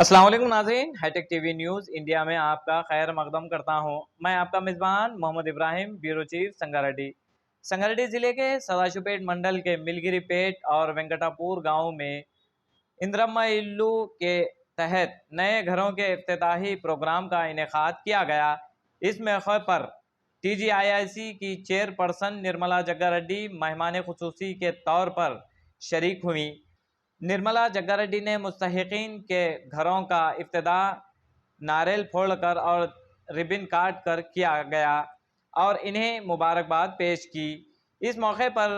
अस्सलाम वालेकुम नाज़रीन, हाईटेक टीवी न्यूज़ इंडिया में आपका खैर मकदम करता हूं। मैं आपका मेज़बान मोहम्मद इब्राहिम, ब्यूरो चीफ संगारेड्डी। संगारेड्डी ज़िले के सदाशिवपेट मंडल के मिलगिरीपेट और वेंकटापुर गांव में इंदिरम्मा इल्लू के तहत नए घरों के इफ्तिताही प्रोग्राम का इनेकाद किया गया। इस मौके पर TGIIC की चेयरपर्सन निर्मला जग्गारेड्डी मेहमान खुसूसी के तौर पर शरीक हुई। निर्मला जग्गारेड्डी ने मुस्तहिकीन के घरों का इफ्तिताह नारियल फोड़कर और रिबन काट कर किया गया और इन्हें मुबारकबाद पेश की। इस मौके पर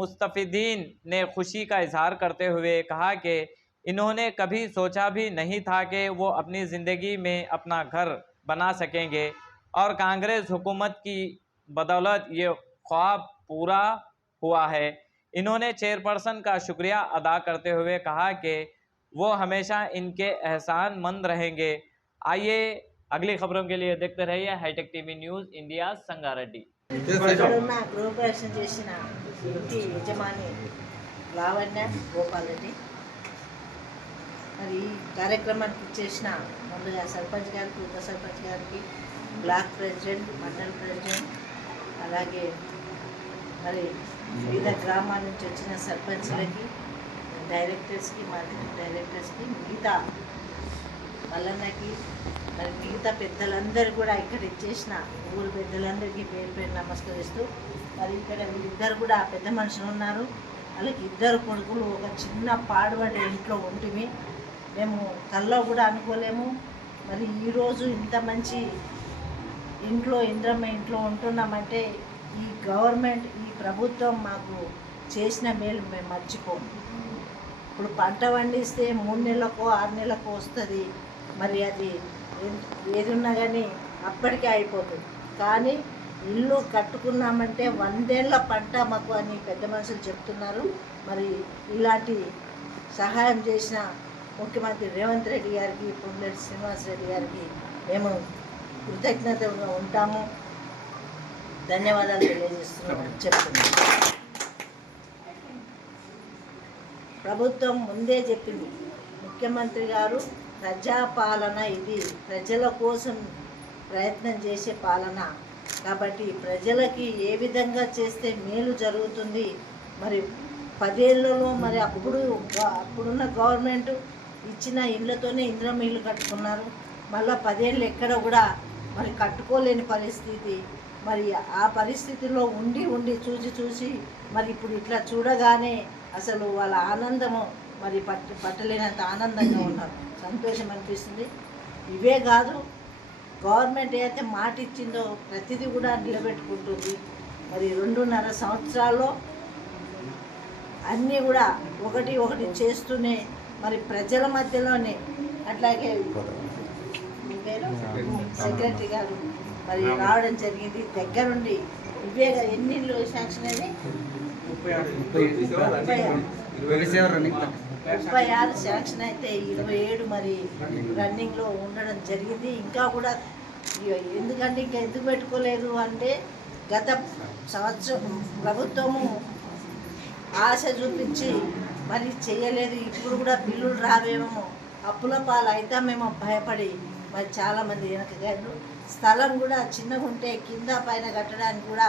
मुस्तफ़ीदीन ने खुशी का इजहार करते हुए कहा कि इन्होंने कभी सोचा भी नहीं था कि वो अपनी ज़िंदगी में अपना घर बना सकेंगे और कांग्रेस हुकूमत की बदौलत ये ख्वाब पूरा हुआ है। इन्होंने चेयरपर्सन का शुक्रिया अदा करते हुए कहा कि वो हमेशा इनके एहसानमंद रहेंगे। आइए अगली खबरों के लिए देखते रहिए hitech TV news India Sangareddy. ఇక్కడున్న గృహప్రవేశం చేసిన ఇంటి యజమాని లావణ్య గోపాల్ రెడ్డి. మరి ఈ కార్యక్రమానికి చేసిన ముందుగా సర్పంచ్ గారికి, ఉప సర్పంచ్ గారికి, బ్లాక్ ప్రెసిడెంట్, మండల్ ప్రెసిడెంట్, అలాగే మరి వివిధ గ్రామాల నుంచి వచ్చిన సర్పంచ్లకి, డైరెక్టర్స్కి, మార్కెటింగ్ డైరెక్టర్స్కి, మిగతా మల్లన్నకి, మరి మిగతా పెద్దలందరూ కూడా ఇక్కడ ఇచ్చేసిన ఊరు పెద్దలందరికీ పేరు పేరు నమస్కరిస్తూ, మరి ఇక్కడ వీళ్ళిద్దరు కూడా పెద్ద మనుషులు ఉన్నారు. వాళ్ళకి ఇద్దరు కొడుకులు ఒక చిన్న పాడుబడి ఇంట్లో ఉంటుంది. మేము కల్లో కూడా అనుకోలేము. మరి ఈరోజు ఇంత మంచి ఇంట్లో ఇంద్రమ్మ ఇంట్లో ఉంటున్నామంటే ఈ గవర్నమెంట్, ఈ ప్రభుత్వం మాకు చేసిన మేలు మేము మర్చిపోము. ఇప్పుడు పంట పండిస్తే 3 నెలలకో 6 నెలలకో వస్తుంది. మరి అది ఏది ఉన్నా కానీ అప్పటికే అయిపోతుంది. కానీ ఇల్లు కట్టుకున్నామంటే 100 ఏళ్ల పంట మాకు అని పెద్ద మనుషులు చెప్తున్నారు. మరి ఇలాంటి సహాయం చేసిన ముఖ్యమంత్రి రేవంత్ రెడ్డి గారికి, పొంగులేటి శ్రీనివాస్ రెడ్డి గారికి మేము కృతజ్ఞతగా ఉంటాము. ధన్యవాదాలు తెలియజేస్తున్నామని చెప్తున్నాం. ప్రభుత్వం ముందే చెప్పింది, ముఖ్యమంత్రి గారు ప్రజాపాలన, ఇది ప్రజల కోసం ప్రయత్నం చేసే పాలన కాబట్టి ప్రజలకి ఏ విధంగా చేస్తే మేలు జరుగుతుంది. మరి 10 ఏళ్లలో మరి అప్పుడున్న గవర్నమెంట్ ఇచ్చిన ఇళ్ళతోనే ఇందిరమ్మ ఇల్లు కట్టుకున్నారు. మళ్ళీ 10 ఏళ్ళు ఎక్కడ కూడా మరి కట్టుకోలేని పరిస్థితి. మరి ఆ పరిస్థితిలో ఉండి చూసి మరి ఇప్పుడు ఇట్లా చూడగానే అసలు వాళ్ళ ఆనందము మరి పట్టలేనంత ఆనందంగా ఉన్నారు. సంతోషం అనిపిస్తుంది. ఇవే కాదు, గవర్నమెంట్ ఏదైతే మాట ఇచ్చిందో ప్రతిదీ కూడా నిలబెట్టుకుంటుంది. మరి 2.5 సంవత్సరాల్లో అన్నీ కూడా ఒకటి చేస్తూనే మరి ప్రజల మధ్యలోనే, అట్లాగే సెక్రటరీ గారు మరి రావడం జరిగింది దగ్గరుండి. ఇవే ఎన్ని ఇళ్ళు శాంక్షన్ అని 36 శాంక్షన్ అయితే 27 మరి రన్నింగ్లో ఉండడం జరిగింది. ఇంకా కూడా ఎందుకంటే ఇంకా ఎందుకు పెట్టుకోలేదు అంటే గత సంవత్సరం ప్రభుత్వము ఆశ చూపించి మరి చేయలేదు. ఇప్పుడు కూడా బిల్లులు రావేమో, అప్పుల పాలు అవుతామేమో భయపడి మరి చాలామంది వెనకగారు. స్థలం కూడా చిన్నగా ఉంటే కింద పైన కట్టడానికి కూడా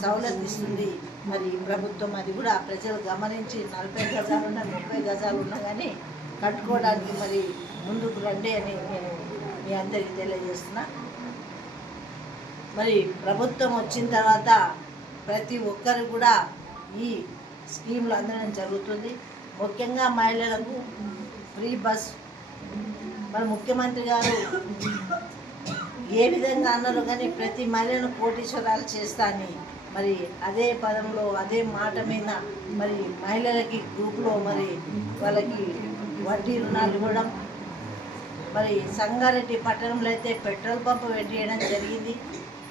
సౌలత్ ఇస్తుంది. మరి ప్రభుత్వం అది కూడా ప్రజలు గమనించి 40 గజాలు ఉన్నా 30 గజాలు ఉన్నా కానీ కట్టుకోవడానికి మరి ముందుకు రండి అని నేను మీ అందరికీ తెలియజేస్తున్నా. మరి ప్రభుత్వం వచ్చిన తర్వాత ప్రతి ఒక్కరు కూడా ఈ స్కీమ్లు అందడం జరుగుతుంది. ముఖ్యంగా మహిళలకు ఫ్రీ బస్. మరి ముఖ్యమంత్రి గారు ఏ విధంగా అన్నారు కానీ ప్రతి మహిళను కోటీశ్వరాలు చేస్తా అని మరి అదే పదంలో అదే మాట మీద మరి మహిళలకి గ్రూప్లో మరి వాళ్ళకి వడ్డీ రుణాలు ఇవ్వడం. మరి సంగారెడ్డి పట్టణంలో అయితే పెట్రోల్ పంప్ పెట్టేయడం జరిగింది.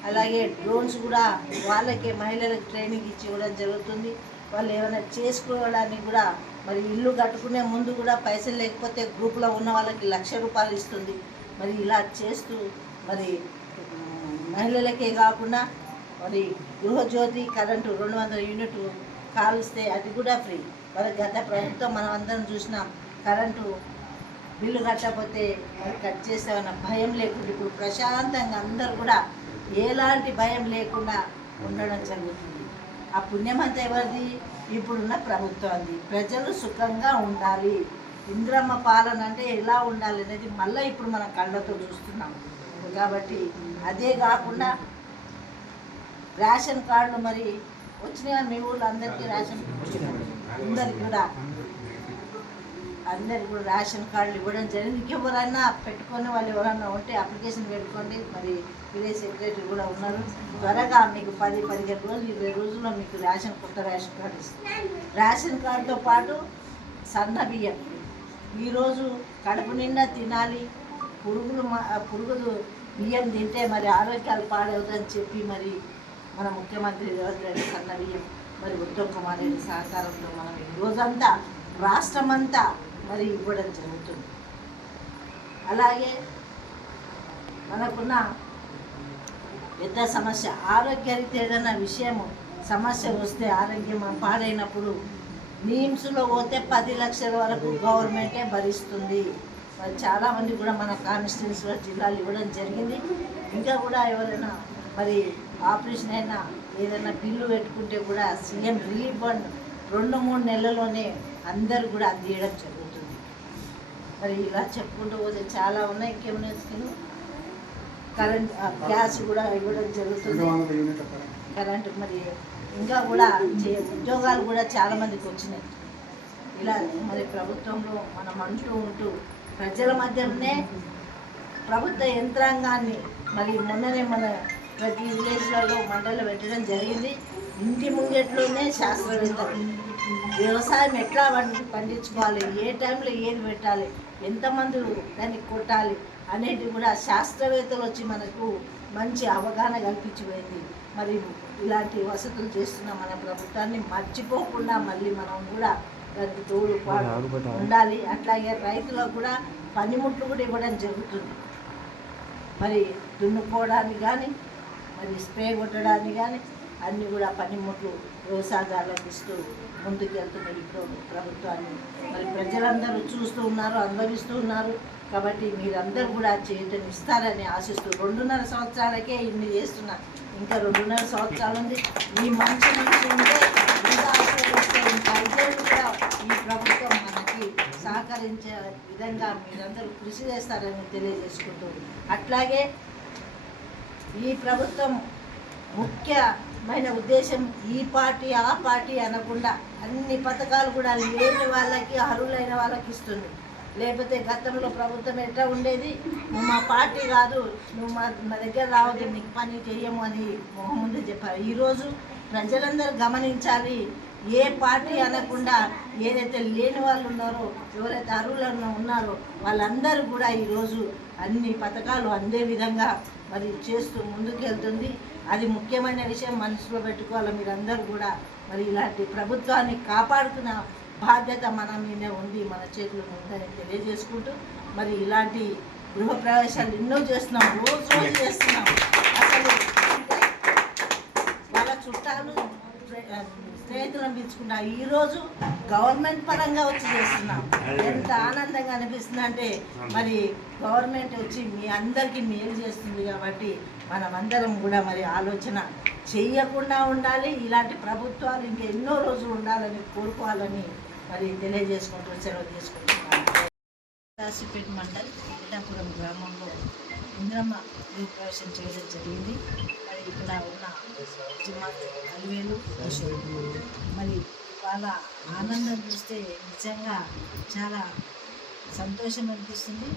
అలాగే డ్రోన్స్ కూడా వాళ్ళకే మహిళలకు ట్రైనింగ్ ఇచ్చి ఇవ్వడం జరుగుతుంది. వాళ్ళు ఏమైనా చేసుకోవడానికి కూడా మరి ఇల్లు కట్టుకునే ముందు కూడా పైసలు లేకపోతే గ్రూప్లో ఉన్న వాళ్ళకి ₹1,00,000 ఇస్తుంది. మరి ఇలా చేస్తూ మరి మహిళలకే కాకుండా మరి గృహజ్యోతి కరెంటు 200 యూనిట్ కాలుస్తే అది కూడా ఫ్రీ. మరి గత ప్రభుత్వం మనం అందరం చూసినాం, కరెంటు బిల్లు కట్టకపోతే మరి కట్ చేస్తామన్న భయం లేకుండా ఇప్పుడు ప్రశాంతంగా అందరూ కూడా ఎలాంటి భయం లేకుండా ఉండడం జరుగుతుంది. ఆ పుణ్యమంతా ఎవరిది? ఇప్పుడున్న ప్రభుత్వాన్ని. ప్రజలు సుఖంగా ఉండాలి. ఇంద్రమ్మ పాలన అంటే ఎలా ఉండాలి అనేది మళ్ళీ ఇప్పుడు మనం కళ్ళతో చూస్తున్నాం. కాబట్టి అదే కాకుండా రేషన్ కార్డులు మరి వచ్చినాయి. మీ ఊళ్ళో అందరికీ రేషన్ అందరికి కూడా రేషన్ కార్డులు ఇవ్వడం జరిగింది. ఎవరైనా పెట్టుకొని వాళ్ళు ఎవరైనా ఉంటే అప్లికేషన్ పెట్టుకోండి. మరి విలేజ్ సెక్రటరీ కూడా ఉన్నారు. త్వరగా మీకు 10-15 రోజులు 20 రోజుల్లో మీకు కొత్త రేషన్ కార్డు ఇస్తుంది. రేషన్ కార్డుతో పాటు సన్న బియ్యం ఈరోజు కడుపు నిండా తినాలి. పురుగులు బియ్యం తింటే మరి ఆరోగ్యాలు పాడవుతుందని చెప్పి మరి మన ముఖ్యమంత్రి రేవంత్ రెడ్డి సన్న బియ్యం మరి ఉత్తమ్ కుమార్ రెడ్డి సహకారంతో మనం ఈ రోజంతా రాష్ట్రమంతా మరి ఇవ్వడం జరుగుతుంది. అలాగే మనకున్న పెద్ద సమస్య ఆరోగ్యరీత్యా ఏదైనా సమస్య వస్తే ఆరోగ్యం పాడైనప్పుడు నీమ్స్లో పోతే 10 లక్షల వరకు గవర్నమెంటే భరిస్తుంది. మరి చాలామంది కూడా మన కాన్స్టిట్యూన్సీలో జిల్లాలు ఇవ్వడం జరిగింది. ఇంకా కూడా ఎవరైనా మరి ఆపరేషన్ అయినా ఏదైనా బిల్లు పెట్టుకుంటే కూడా సీఎం రిలీఫ్ ఫండ్ 2-3 నెలల్లోనే అందరూ కూడా అందియడం జరుగుతుంది. మరి ఇలా చెప్పుకుంటూ పోతే చాలా ఉన్నాయి. ఇంకేమైనా స్కీమ్ కరెంట్ గ్యాస్ కూడా ఇవ్వడం జరుగుతుంది. కరెంట్ మరి ఇంకా కూడా ఉద్యోగాలు కూడా చాలామందికి వచ్చినాయి. ఇలా మరి ప్రభుత్వంలో మనం ఉంటూ ప్రజల మధ్యనే ప్రభుత్వ యంత్రాంగాన్ని మరి మొన్ననే మన ప్రతి విలేజ్లలో మండలి పెట్టడం జరిగింది. ఇంటి ముంగట్లోనే శాస్త్రవేత్తలు వ్యవసాయం ఎట్లా పండించుకోవాలి, ఏ టైంలో ఏది పెట్టాలి, ఎంతమంది దాన్ని కొట్టాలి అనేది కూడా శాస్త్రవేత్తలు వచ్చి మనకు మంచి అవగాహన కల్పించిపోయింది. మరి ఇలాంటి వసతులు చేస్తున్న మన ప్రభుత్వాన్ని మర్చిపోకుండా మళ్ళీ మనం కూడా దానికి తోడుపాటు ఉండాలి. అట్లాగే రైతులకు కూడా పనిముట్లు కూడా ఇవ్వడం జరుగుతుంది. మరి దున్నుకోవడానికి కానీ మరి స్ప్రే కొట్టడానికి కానీ అన్నీ కూడా పనిముట్లు వ్యవసాయదారులకు ఇస్తూ ముందుకు వెళ్తున్నాయి ఇప్పుడు ప్రభుత్వాన్ని. మరి ప్రజలందరూ చూస్తూ ఉన్నారు, అనుభవిస్తూ ఉన్నారు. కాబట్టి మీరందరూ కూడా చేయటం ఇస్తారని ఆశిస్తూ 2.5 సంవత్సరాలకే ఇన్ని చేస్తున్నారు. ఇంకా 2.5 సంవత్సరాలు ఉంది. ఈ మంచి ఉంటే ఇంకా ఆశీర్వదిస్తే ఇంకా 5 ఏళ్ళు కూడా ఈ ప్రభుత్వం మనకి సహకరించే విధంగా మీరందరూ కృషి చేస్తారని తెలియజేసుకుంటూ, అట్లాగే ఈ ప్రభుత్వం ముఖ్యమైన ఉద్దేశం ఈ పార్టీ ఆ పార్టీ అనకుండా అన్ని పథకాలు కూడా లేని వాళ్ళకి అర్హులైన వాళ్ళకి ఇస్తుంది. లేకపోతే గతంలో ప్రభుత్వం ఎట్లా ఉండేది, నువ్వు మా పార్టీ కాదు, నువ్వు మా దగ్గర రావద్దు, నీకు పని చెయ్యము అని మొహం ముందే చెప్పారు. ఈరోజు ప్రజలందరూ గమనించాలి, ఏ పార్టీ అనకుండా ఏదైతే లేని వాళ్ళు ఉన్నారో, ఎవరైతే అర్హులు ఉన్నారో వాళ్ళందరూ కూడా ఈరోజు అన్ని పథకాలు అందే విధంగా మరి చేస్తూ ముందుకు వెళ్తుంది. అది ముఖ్యమైన విషయం మనసులో పెట్టుకోవాలి మీరందరూ కూడా. మరి ఇలాంటి ప్రభుత్వాన్ని కాపాడుకున్న బాధ్యత మన మీదే ఉంది, మన చేతిలో ఉందని తెలియజేసుకుంటూ, మరి ఇలాంటి గృహప్రవేశాలు ఎన్నో చేస్తున్నాం, రోజు చేస్తున్నాం. అసలు వాళ్ళ చుట్టాలు స్నేహితులను పిలుచుకున్నాం. ఈరోజు గవర్నమెంట్ పరంగా వచ్చి చేస్తున్నాం. ఎంత ఆనందంగా అనిపిస్తుంది అంటే మరి గవర్నమెంట్ వచ్చి మీ అందరికీ మేలు చేస్తుంది. కాబట్టి మనమందరం కూడా మరి ఆలోచన చెయ్యకుండా ఉండాలి. ఇలాంటి ప్రభుత్వాలు ఇంకా ఎన్నో రోజులు ఉండాలని కోరుకోవాలని మరి తెలియజేసుకుంటూ సెలవు చేసుకుంటున్నాను. రాసిపేట మండల్ ఇటాపురం గ్రామంలో ఇంద్రమ్మ గృహప్రవేశం చేయడం జరిగింది. మరి ఇక్కడ ఉన్న అలివేలు మరి వాళ్ళ ఆనందం చూస్తే నిజంగా చాలా సంతోషం అనిపిస్తుంది.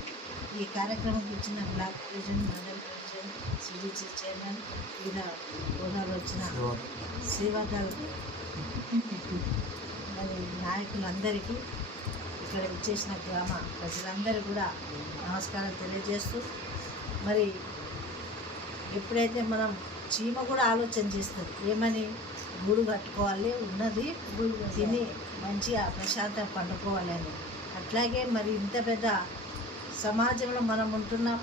ఈ కార్యక్రమంకి వచ్చిన block president, mandal president, CDC chairman, వివిధ హోదాలు వచ్చిన సేవాదాలు మరి నాయకులందరికీ, ఇక్కడ విచ్చేసిన గ్రామ ప్రజలందరూ కూడా నమస్కారం తెలియజేస్తూ, మరి ఎప్పుడైతే మనం చీమ కూడా ఆలోచన చేస్తుంది ఏమని, గూడు కట్టుకోవాలి, ఉన్నది తిని మంచిగా ప్రశాంతం పండుకోవాలి అని. అట్లాగే మరి ఇంత పెద్ద సమాజంలో మనం ఉంటున్నాం.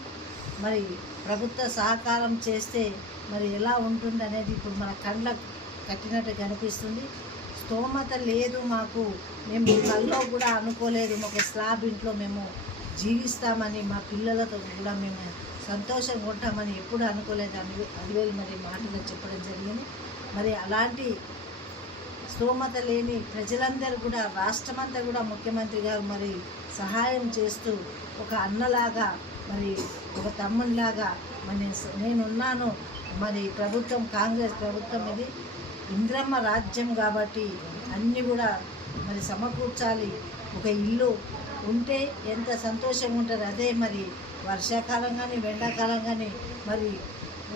మరి ప్రభుత్వ సహకారం చేస్తే మరి ఎలా ఉంటుంది అనేది ఇప్పుడు మన కళ్ళకు కట్టినట్టు కనిపిస్తుంది. స్తోమత లేదు మాకు, మేము కల్లో కూడా అనుకోలేదు ఒక స్లాబ్ ఇంట్లో మేము జీవిస్తామని, మా పిల్లలతో కూడా మేము సంతోషంగా ఉంటామని ఎప్పుడు అనుకోలేదు. అదివేలు మరి మాటలు చెప్పడం జరిగింది. మరి అలాంటి స్తోమత లేని ప్రజలందరూ కూడా, రాష్ట్రమంతా కూడా ముఖ్యమంత్రి గారు మరి సహాయం చేస్తూ ఒక అన్నలాగా, మరి ఒక తమ్మునిలాగా మరి నేనున్నాను. మరి ప్రభుత్వం కాంగ్రెస్ ప్రభుత్వం ఇది ఇంద్రమ్మ రాజ్యం కాబట్టి అన్నీ కూడా మరి సమకూర్చాలి. ఒక ఇల్లు ఉంటే ఎంత సంతోషంగా ఉంటుంది. అదే మరి వర్షాకాలం కానీ ఎండాకాలం కానీ మరి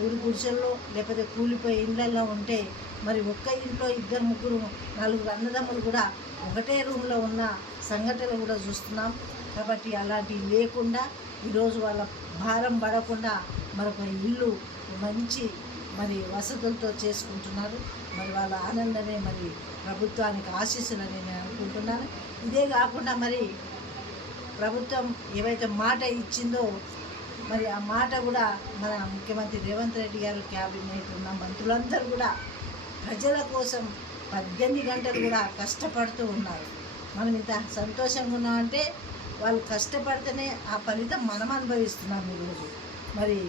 ఊరి గుడిసెల్లో లేకపోతే కూలిపోయే ఇళ్ళల్లో ఉంటే మరి ఒక్క ఇంట్లో 2, 3, 4 అన్నదమ్ములు కూడా ఒకటే రూమ్లో ఉన్న సంఘటనలు కూడా చూస్తున్నాం. కాబట్టి అలాంటివి లేకుండా ఈరోజు వాళ్ళ భారం పడకుండా మరొక ఇల్లు మంచి మరి వసతులతో చేసుకుంటున్నారు. మరి వాళ్ళ ఆనందమే మరి ప్రభుత్వానికి ఆశీస్సులని నేను అనుకుంటున్నాను. ఇదే కాకుండా మరి ప్రభుత్వం ఏవైతే మాట ఇచ్చిందో మరి ఆ మాట కూడా మన ముఖ్యమంత్రి రేవంత్ రెడ్డి గారు, క్యాబినెట్ ఉన్న మంత్రులందరూ కూడా ప్రజల కోసం 18 గంటలు కూడా కష్టపడుతూ ఉన్నారు. మనం ఇంత సంతోషంగా ఉన్నామంటే వాళ్ళు కష్టపడితేనే ఆ ఫలితం మనం అనుభవిస్తున్నాం ఈరోజు. మరి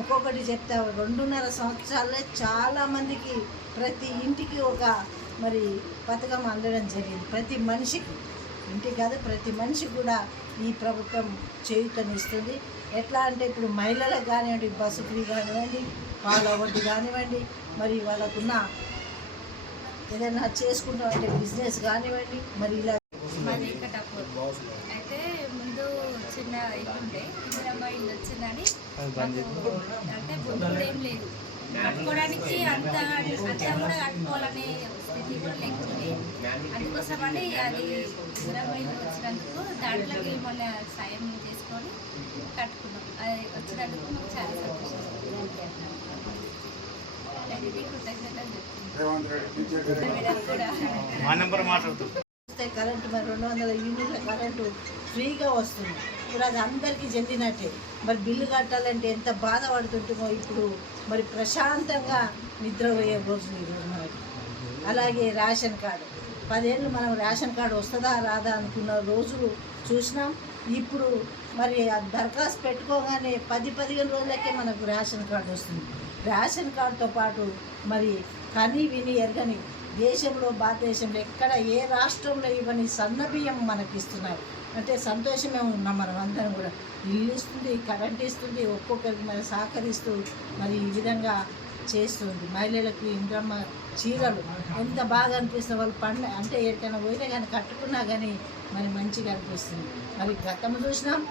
ఒక్కొక్కటి చెప్తా 2.5 సంవత్సరాలే చాలామందికి ప్రతి ఇంటికి ఒక మరి పథకం అందడం జరిగింది. ప్రతి మనిషికి, ఇంటికి కాదు ప్రతి మనిషికి కూడా ఈ ప్రభుత్వం చేయూతనిస్తుంది. ఎట్లా అంటే ఇప్పుడు మహిళలకు కానివ్వండి, బస్సు ఫ్రీ కానివ్వండి, పాల వడ్డీ కానివ్వండి, మరి వాళ్ళకున్న ఏదైనా చేసుకుంటామంటే బిజినెస్ కానివ్వండి, మరి ఇలా అయితే ముందు చిన్న ఇల్లు ఉండే ఇందిరమ్మ ఇల్లు వచ్చిందని అంటే బొద్దు ఏం లేదు, కట్టుకోవడానికి అంతా కూడా కట్టుకోవాలనే స్థితి కూడా లేకుండే. అందుకోసమని అది ఇందిరమ్మ ఇల్లు వచ్చినందుకు దాంట్లోకి మొన్న సాయం చేసుకొని కట్టుకున్నాం. అది వచ్చినందుకు మాకు చాలా సంతోషం. కృతజ్ఞతలు చెప్తున్నాం. కరెంటు మరి 200 యూనిట్ల కరెంటు ఫ్రీగా వస్తుంది. ఇప్పుడు అది అందరికీ చెందినట్టే. మరి బిల్లు కట్టాలంటే ఎంత బాధపడుతుంటామో ఇప్పుడు మరి ప్రశాంతంగా నిద్రపోయే రోజులు ఈరోజు మనకి. అలాగే రేషన్ కార్డు 10 ఏళ్ళు మనం రేషన్ కార్డు వస్తుందా రాదా అనుకున్న రోజులు చూసినాం. ఇప్పుడు మరి ఆ దరఖాస్తు పెట్టుకోగానే 10-15 రోజులకే మనకు రేషన్ కార్డు వస్తుంది. రేషన్ కార్డుతో పాటు మరి కని విని ఎరగని దేశంలో, భారతదేశంలో ఎక్కడ ఏ రాష్ట్రంలో ఇవన్నీ సన్నబియ్యం మనకి ఇస్తున్నారు. అంటే సంతోషమే ఉన్నాం మనం అందరం కూడా. ఇల్లు ఇస్తుంది, కరెంట్ ఇస్తుంది, ఒక్కొక్కరికి మరి సహకరిస్తూ మరి ఈ విధంగా చేస్తుంది. మహిళలకు ఇంద్రమ్మ చీరలు ఎంత బాగా అనిపిస్తుంది. వాళ్ళు అంటే ఎక్కడికైనా పోయినా కానీ కట్టుకున్నా కానీ మరి మంచిగా అనిపిస్తుంది. మరి గతం చూసినాం,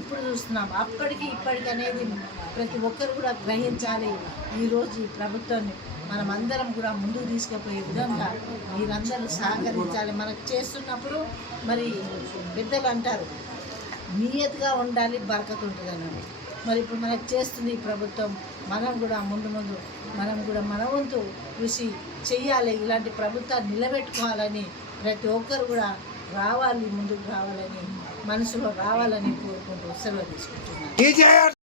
ఇప్పుడు చూస్తున్నాం. అప్పటికి ఇప్పటికి అనేది ప్రతి ఒక్కరు కూడా గ్రహించాలి. ఈరోజు ఈ ప్రభుత్వాన్ని మనమందరం కూడా ముందుకు తీసుకుపోయే విధంగా మీరందరూ సహకరించాలి. మనకు చేస్తున్నప్పుడు మరి పెద్దలు అంటారు నియతగా ఉండాలి, బరకత్ ఉంటుందని. మరి ఇప్పుడు మనకు చేస్తుంది ఈ ప్రభుత్వం. మనం కూడా ముందు మనం కూడా మన వంతు కృషి చెయ్యాలి. ఇలాంటి ప్రభుత్వాన్ని నిలబెట్టుకోవాలని ప్రతి ఒక్కరు కూడా రావాలి, ముందుకు రావాలని, మనసులో రావాలని కోరుకుంటూ సెలవు తీసుకుంటున్నాను.